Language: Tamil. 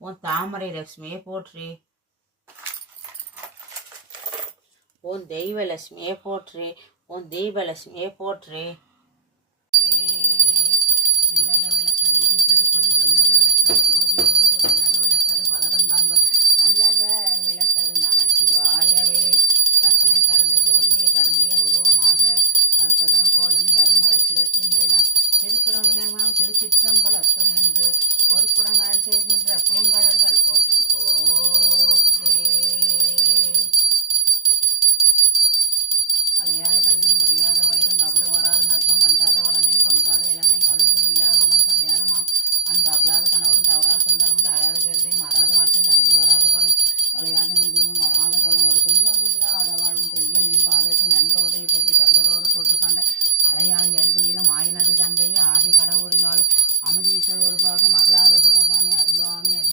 உன் தாமரை லட்சுமியை போற்றி, உன் தெய்வலட்சுமியை போற்றி, உன் தீபலட்சுமியை போற்றி. வில்லக விளக்கது இருபெருப்பது சொல்லக விளக்கது ஜோதி என்பது வல்லக விளக்கது பலரங்கான்பது நல்லக விளக்கது நமச்சிவாயவே. கற்பனை கலந்த ஜோதியே கருணைய உருவமாக அற்புதம் கோலனி அருமறை கிடத்தி மேலம் திருப்புறம் வினயமாம் திருச்சிற்றம்பலத்து நின்று பொறுப்புடன் செய்கின்ற பூங்கழல்கள் போற்றி